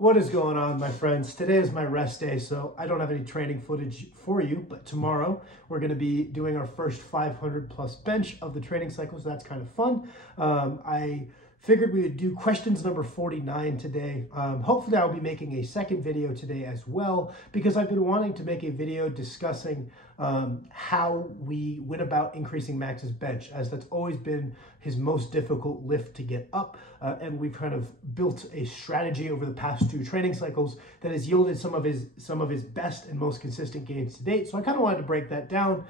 What is going on, my friends? Today is my rest day, so I don't have any training footage for you, but tomorrow we're going to be doing our first 500 plus bench of the training cycle, so that's kind of fun. I figured we would do questions number 49 today. Hopefully I'll be making a second video today as well, because I've been wanting to make a video discussing how we went about increasing Max's bench, as that's always been his most difficult lift to get up. And we've kind of built a strategy over the past 2 training cycles that has yielded some of his best and most consistent gains to date. So I kind of wanted to break that down.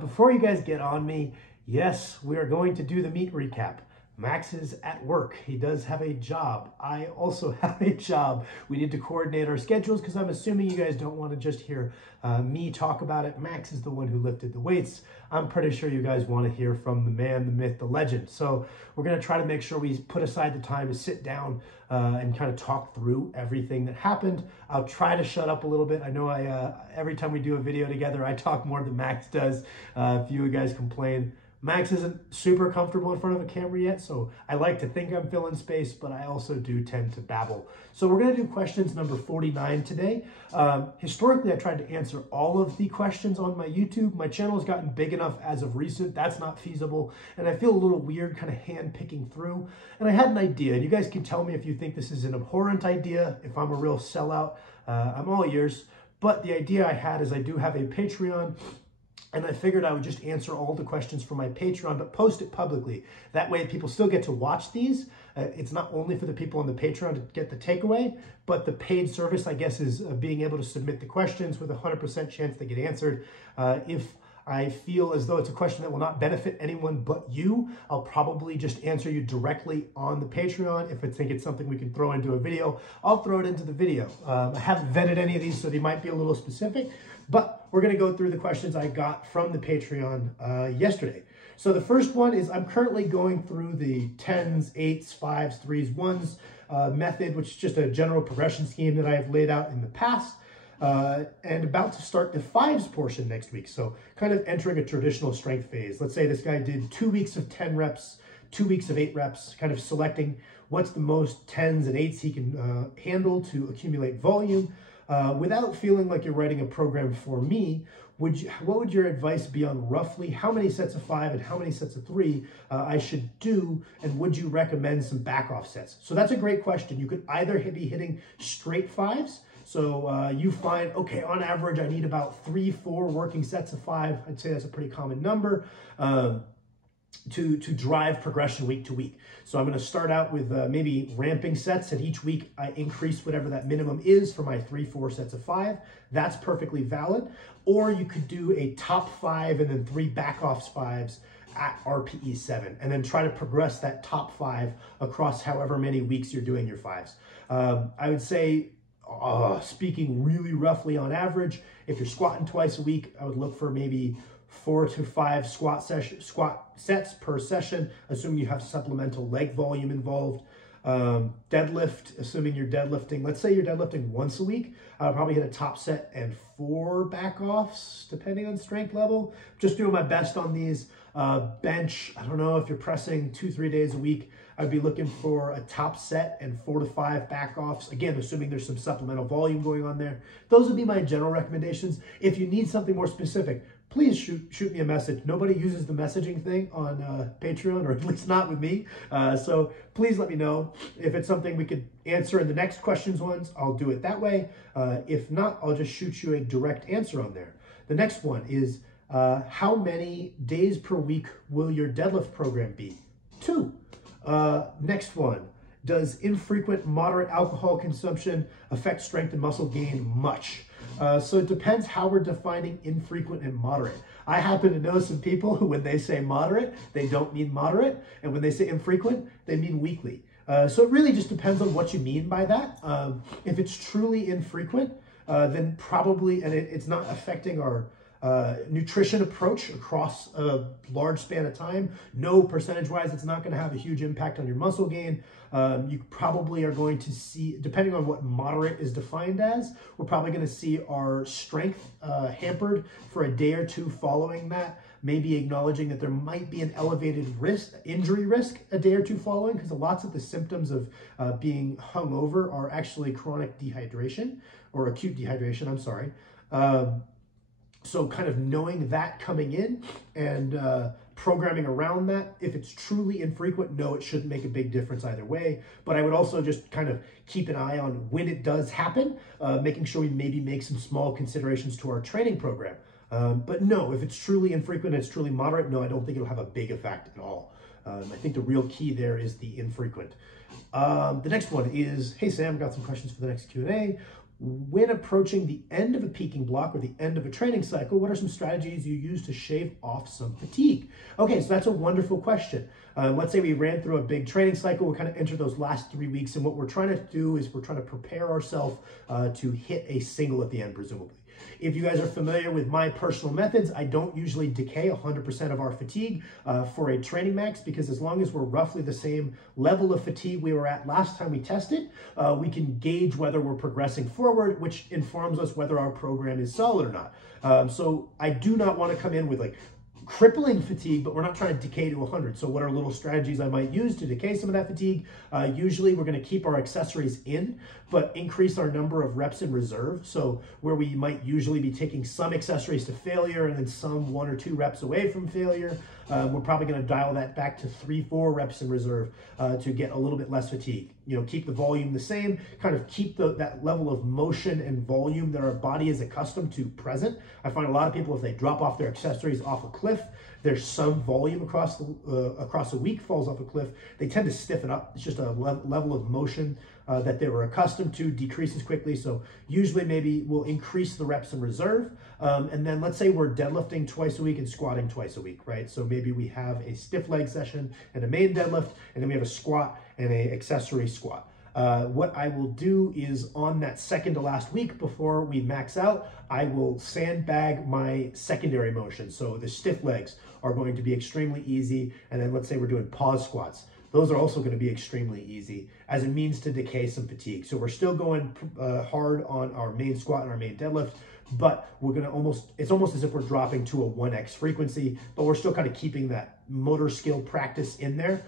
Before you guys get on me, yes, we are going to do the meet recap. Max is at work. He does have a job. I also have a job. We need to coordinate our schedules because I'm assuming you guys don't want to just hear me talk about it. Max is the one who lifted the weights. I'm pretty sure you guys want to hear from the man, the myth, the legend. So we're going to try to make sure we put aside the time to sit down and kind of talk through everything that happened. I'll try to shut up a little bit. I know every time we do a video together, I talk more than Max does. If you guys complain. Max isn't super comfortable in front of a camera yet, so I like to think I'm filling space, but I also do tend to babble. So we're going to do questions number 49 today. Historically, I tried to answer all of the questions on my YouTube. My channel has gotten big enough as of recent. That's not feasible, and I feel a little weird kind of hand-picking through. And I had an idea, and you guys can tell me if you think this is an abhorrent idea, if I'm a real sellout. I'm all ears. But the idea I had is I do have a Patreon, and I figured I would just answer all the questions from my Patreon, but post it publicly. That way people still get to watch these. It's not only for the people on the Patreon to get the takeaway, but the paid service, I guess, is being able to submit the questions with a 100% chance they get answered. If I feel as though it's a question that will not benefit anyone but you, I'll probably just answer you directly on the Patreon. If I think it's something we can throw into a video, I'll throw it into the video. I haven't vetted any of these, so they might be a little specific, but we're going to go through the questions I got from the Patreon yesterday. So the first one is, I'm currently going through the 10s, 8s, 5s, 3s, 1s method, which is just a general progression scheme that I have laid out in the past. And about to start the 5s portion next week. So kind of entering a traditional strength phase. Let's say this guy did 2 weeks of 10 reps, 2 weeks of 8 reps, kind of selecting what's the most 10s and 8s he can handle to accumulate volume. Without feeling like you're writing a program for me, what would your advice be on roughly how many sets of 5 and how many sets of 3 I should do, and would you recommend some back off sets? So that's a great question. You could either be hitting straight 5s. So you find, okay, on average, I need about 3-4 working sets of 5. I'd say that's a pretty common number to drive progression week to week. So I'm going to start out with maybe ramping sets, and each week I increase whatever that minimum is for my 3-4 sets of 5. That's perfectly valid. Or you could do a top 5 and then 3 back offs 5s at RPE 7, and then try to progress that top 5 across however many weeks you're doing your 5s. I would say, speaking really roughly on average, if you're squatting twice a week, I would look for maybe 4 to 5 squat sets per session, assuming you have supplemental leg volume involved. Deadlift, assuming you're deadlifting, let's say you're deadlifting once a week, I'll probably hit a top set and 4 back offs, depending on strength level. Just doing my best on these. Bench, I don't know, if you're pressing 2-3 days a week, I'd be looking for a top set and 4 to 5 back offs. Again, assuming there's some supplemental volume going on there. Those would be my general recommendations. If you need something more specific, please shoot me a message. Nobody uses the messaging thing on Patreon, or at least not with me. So please let me know. If it's something we could answer in the next questions ones, I'll do it that way. If not, I'll just shoot you a direct answer on there. The next one is, how many days per week will your deadlift program be? 2. Next one, does infrequent moderate alcohol consumption affect strength and muscle gain much? So it depends how we're defining infrequent and moderate. I happen to know some people who, when they say moderate, they don't mean moderate, and when they say infrequent, they mean weekly. So it really just depends on what you mean by that. If it's truly infrequent, then probably, and it's not affecting our nutrition approach across a large span of time. No, percentage-wise, it's not going to have a huge impact on your muscle gain. You probably are going to see, depending on what moderate is defined as, we're probably going to see our strength hampered for a day or two following that. maybe acknowledging that there might be an elevated risk, injury risk a day or two following, because lots of the symptoms of being hungover are actually chronic dehydration or acute dehydration, I'm sorry. So kind of knowing that coming in and programming around that. If it's truly infrequent, no, it shouldn't make a big difference either way. But I would also just kind of keep an eye on when it does happen, making sure we maybe make some small considerations to our training program. But no, if it's truly infrequent, it's truly moderate, no, I don't think it'll have a big effect at all. I think the real key there is the infrequent. The next one is, hey Sam, got some questions for the next Q&A. When approaching the end of a peaking block or the end of a training cycle, what are some strategies you use to shave off some fatigue? Okay, so that's a wonderful question. Let's say we ran through a big training cycle, we kind of enter those last 3 weeks, and what we're trying to do is we're trying to prepare ourselves to hit a single at the end, presumably. If you guys are familiar with my personal methods, I don't usually decay 100% of our fatigue for a training max, because as long as we're roughly the same level of fatigue we were at last time we tested, we can gauge whether we're progressing forward, which informs us whether our program is solid or not. So I do not want to come in with like crippling fatigue, but we're not trying to decay to 100. So what are little strategies I might use to decay some of that fatigue? Usually we're going to keep our accessories in, but increase our number of reps in reserve. So where we might usually be taking some accessories to failure and then some 1 or 2 reps away from failure, we're probably going to dial that back to 3-4 reps in reserve to get a little bit less fatigue. You know, keep the volume the same, kind of keep that level of motion and volume that our body is accustomed to present. I find a lot of people, if they drop off their accessories off a cliff, there's some volume across a week falls off a cliff, they tend to stiffen up. It's just a level of motion that they were accustomed to decreases quickly. So usually maybe we'll increase the reps in reserve. And then let's say we're deadlifting twice a week and squatting twice a week, right? So maybe we have a stiff leg session and a main deadlift, and then we have a squat and a accessory squat. What I will do is on that second to last week before we max out, I will sandbag my secondary motion. So the stiff legs are going to be extremely easy. And then let's say we're doing pause squats. Those are also going to be extremely easy as a means to decay some fatigue. So we're still going hard on our main squat and our main deadlift, but we're going to it's almost as if we're dropping to a 1x frequency, but we're still kind of keeping that motor skill practice in there,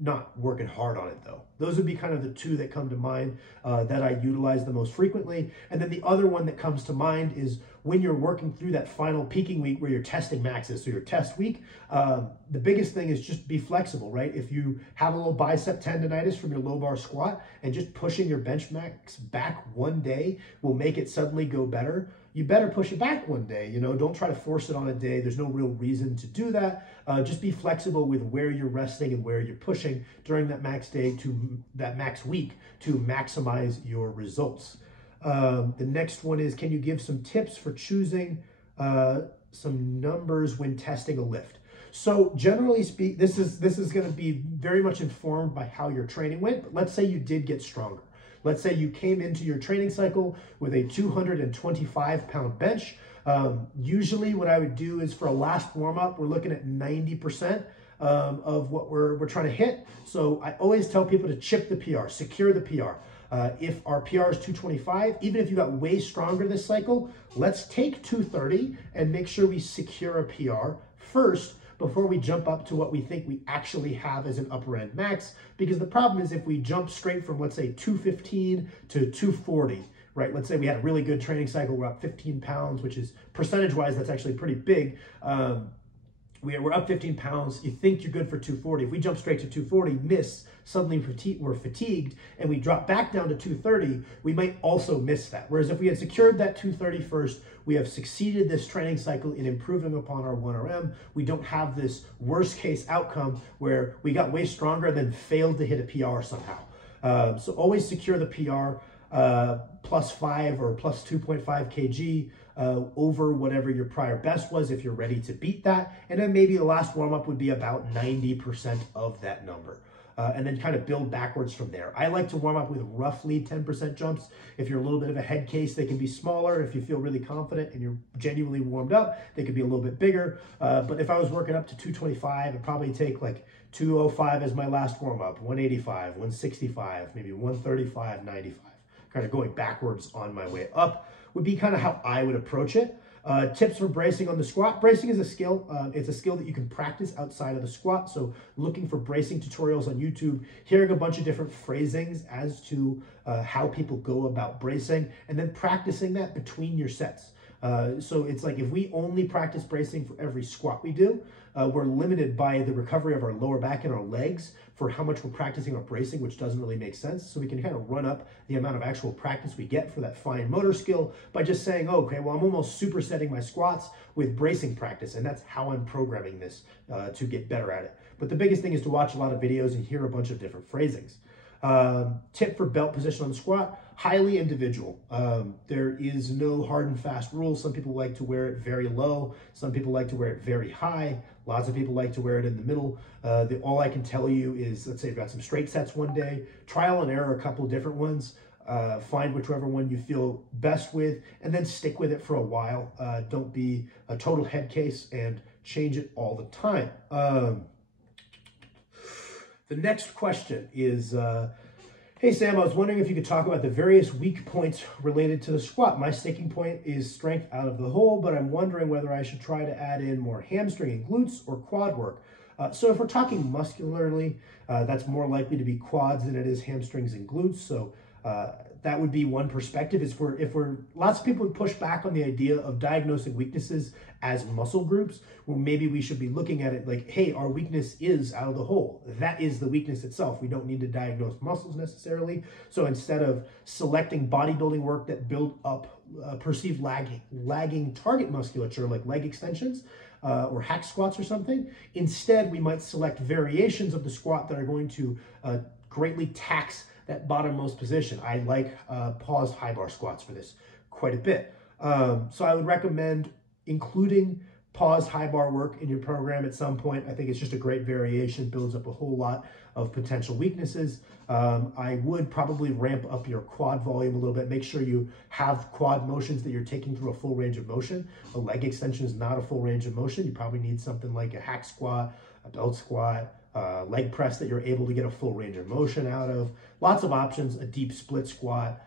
not working hard on it though. Those would be kind of the two that come to mind that I utilize the most frequently. And then the other one that comes to mind is when you're working through that final peaking week where you're testing maxes, so your test week, the biggest thing is just be flexible, right? If you have a little bicep tendonitis from your low bar squat and just pushing your bench max back one day will make it suddenly go better, you better push it back one day. You know, don't try to force it on a day. There's no real reason to do that. Just be flexible with where you're resting and where you're pushing during that max day to that max week to maximize your results. The next one is, can you give some tips for choosing some numbers when testing a lift? So generally speaking, this is going to be very much informed by how your training went, but let's say you did get stronger. Let's say you came into your training cycle with a 225-pound bench. Usually what I would do is for a last warm-up, we're looking at 90% of what we're trying to hit. So I always tell people to chip the PR, secure the PR. If our PR is 225, even if you got way stronger this cycle, let's take 230 and make sure we secure a PR first before we jump up to what we think we actually have as an upper end max. Because the problem is if we jump straight from, let's say, 215 to 240, right? Let's say we had a really good training cycle, we're up 15 pounds, which is percentage-wise, that's actually pretty big. We're up 15 pounds, you think you're good for 240. If we jump straight to 240, miss, suddenly we're fatigued, and we drop back down to 230, we might also miss that. Whereas if we had secured that 230 first, we have succeeded this training cycle in improving upon our 1RM. We don't have this worst case outcome where we got way stronger and then failed to hit a PR somehow. So always secure the PR, +5 or +2.5 kg over whatever your prior best was if you're ready to beat that. And then maybe the last warm-up would be about 90% of that number. And then kind of build backwards from there. I like to warm up with roughly 10% jumps. If you're a little bit of a head case, they can be smaller. If you feel really confident and you're genuinely warmed up, they could be a little bit bigger. But if I was working up to 225, I'd probably take like 205 as my last warm up, 185, 165, maybe 135, 95. Kind of going backwards on my way up would be kind of how I would approach it. Tips for bracing on the squat. Bracing is a skill. It's a skill that you can practice outside of the squat. So looking for bracing tutorials on YouTube, hearing a bunch of different phrasings as to how people go about bracing, and then practicing that between your sets. So it's like if we only practice bracing for every squat we do, we're limited by the recovery of our lower back and our legs for how much we're practicing our bracing, which doesn't really make sense. So we can kind of run up the amount of actual practice we get for that fine motor skill by just saying, oh, okay, well, I'm almost supersetting my squats with bracing practice, and that's how I'm programming this to get better at it. But the biggest thing is to watch a lot of videos and hear a bunch of different phrasings. Tip for belt position on the squat, highly individual. There is no hard and fast rule. Some people like to wear it very low. Some people like to wear it very high. Lots of people like to wear it in the middle. All I can tell you is, let's say you've got some straight sets one day, trial and error a couple of different ones, find whichever one you feel best with, and then stick with it for a while. Don't be a total head case and change it all the time. The next question is, hey Sam, I was wondering if you could talk about the various weak points related to the squat. My sticking point is strength out of the hole, but I'm wondering whether I should try to add in more hamstring and glutes or quad work. So if we're talking muscularly, that's more likely to be quads than it is hamstrings and glutes. So that would be one perspective. If we're lots of people would push back on the idea of diagnosing weaknesses as muscle groups. Well, maybe we should be looking at it like, hey, our weakness is out of the hole. That is the weakness itself. We don't need to diagnose muscles necessarily. So instead of selecting bodybuilding work that build up perceived lagging target musculature like leg extensions, or hack squats or something. Instead, we might select variations of the squat that are going to greatly tax that bottommost position. I like paused high bar squats for this quite a bit. So I would recommend including paused high bar work in your program at some point. I think it's just a great variation, builds up a whole lot of potential weaknesses. I would probably ramp up your quad volume a little bit. Make sure you have quad motions that you're taking through a full range of motion. A leg extension is not a full range of motion. You probably need something like a hack squat, a belt squat, leg press that you're able to get a full range of motion out of. Lots of options, a deep split squat,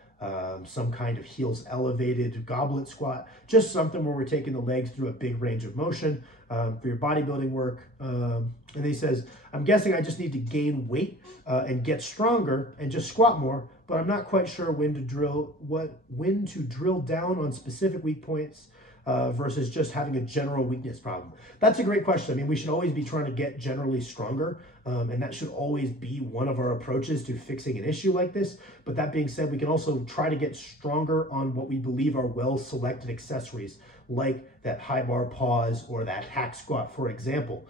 some kind of heels elevated goblet squat, just something where we're taking the legs through a big range of motion for your bodybuilding work. And he says, I'm guessing I just need to gain weight and get stronger and just squat more, but I'm not quite sure when to drill down on specific weak points versus just having a general weakness problem. That's a great question. I mean, we should always be trying to get generally stronger, and that should always be one of our approaches to fixing an issue like this. But that being said, we can also try to get stronger on what we believe are well-selected accessories, like that high bar pause or that hack squat, for example.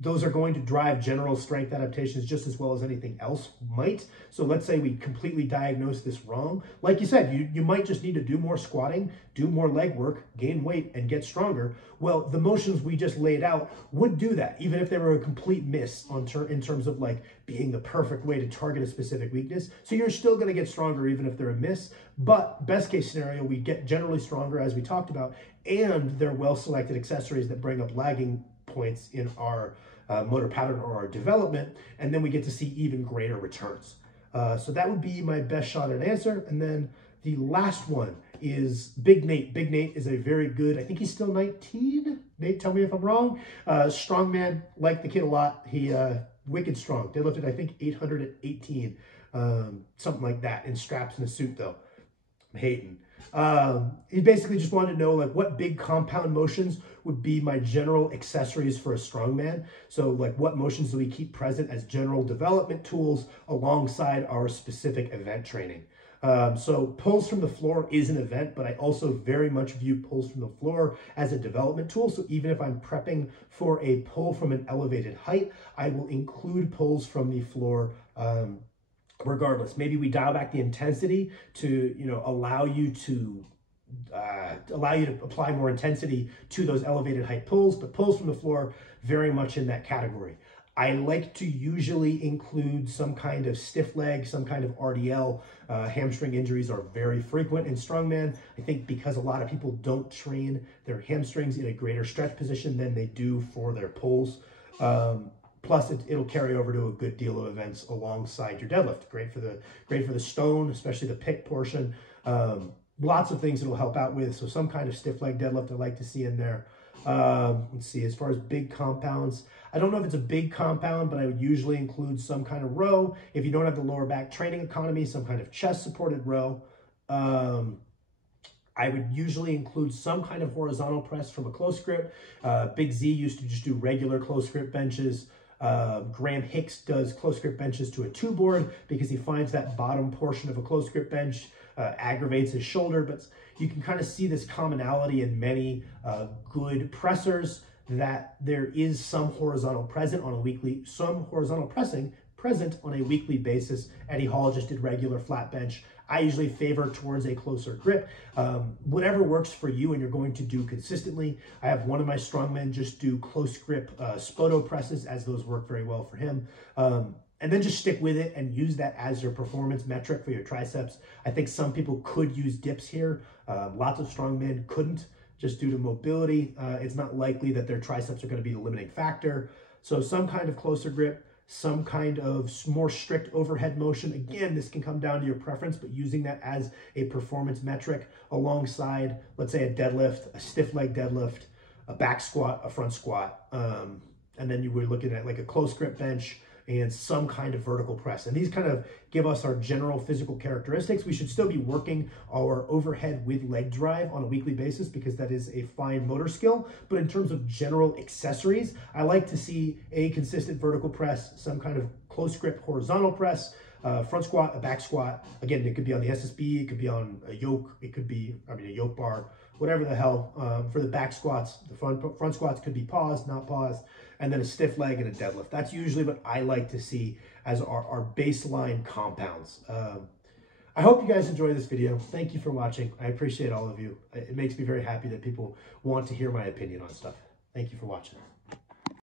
Those are going to drive general strength adaptations just as well as anything else might. So let's say we completely diagnose this wrong. Like you said, you might just need to do more squatting, do more leg work, gain weight, and get stronger. Well, the motions we just laid out would do that, even if they were a complete miss in terms of like being the perfect way to target a specific weakness. So you're still going to get stronger even if they're a miss. But best case scenario, we get generally stronger as we talked about, and they're well-selected accessories that bring up lagging points in our motor pattern or our development, and then we get to see even greater returns. So that would be my best shot at an answer. And then the last one is Big Nate. Big Nate is a very good, I think he's still 19. Nate, tell me if I'm wrong. Strongman, like the kid a lot. He wicked strong. Deadlifted, I think, 818, something like that, in straps and a suit though. I'm hating. He basically just wanted to know like what big compound motions would be my general accessories for a strongman. So like what motions do we keep present as general development tools alongside our specific event training? So pulls from the floor is an event, but I also very much view pulls from the floor as a development tool. So even if I'm prepping for a pull from an elevated height, I will include pulls from the floor regardless. Maybe we dial back the intensity to, allow you to apply more intensity to those elevated height pulls, but pulls from the floor very much in that category. I like to usually include some kind of stiff leg, some kind of RDL. Hamstring injuries are very frequent in strongman. I think because a lot of people don't train their hamstrings in a greater stretch position than they do for their pulls. Plus, it'll carry over to a good deal of events alongside your deadlift. Great for the stone, especially the pick portion. lots of things it'll help out with. So some kind of stiff leg deadlift I like to see in there. Let's see, as far as big compounds, I don't know if it's a big compound, but I would usually include some kind of row. If you don't have the lower back training economy, some kind of chest supported row. I would usually include some kind of horizontal press from a close grip. Big Z used to just do regular close grip benches. Graham Hicks does close grip benches to a 2-board because he finds that bottom portion of a close grip bench aggravates his shoulder. But you can kind of see this commonality in many good pressers, that there is some horizontal present on a weekly, some horizontal pressing present on a weekly basis. Eddie Hall just did regular flat bench. I usually favor towards a closer grip. Whatever works for you and you're going to do consistently. I have one of my strongmen just do close grip Spoto presses, as those work very well for him. And then just stick with it and use that as your performance metric for your triceps. I think some people could use dips here. Lots of strongmen couldn't, just due to mobility. It's not likely that their triceps are going to be the limiting factor. So some kind of closer grip, some kind of more strict overhead motion. Again, this can come down to your preference, but using that as a performance metric alongside, let's say, a deadlift, a stiff leg deadlift, a back squat, a front squat. And then you were looking at like a close grip bench and some kind of vertical press. And these kind of give us our general physical characteristics. We should still be working our overhead with leg drive on a weekly basis because that is a fine motor skill. But in terms of general accessories, I like to see a consistent vertical press, some kind of close grip horizontal press, front squat, a back squat. Again, it could be on the SSB, it could be on a yoke, it could be, a yoke bar, whatever the hell. For the back squats, the front squats could be paused, not paused, and then a stiff leg and a deadlift. That's usually what I like to see as our baseline compounds. I hope you guys enjoy this video. Thank you for watching. I appreciate all of you. It makes me very happy that people want to hear my opinion on stuff. Thank you for watching.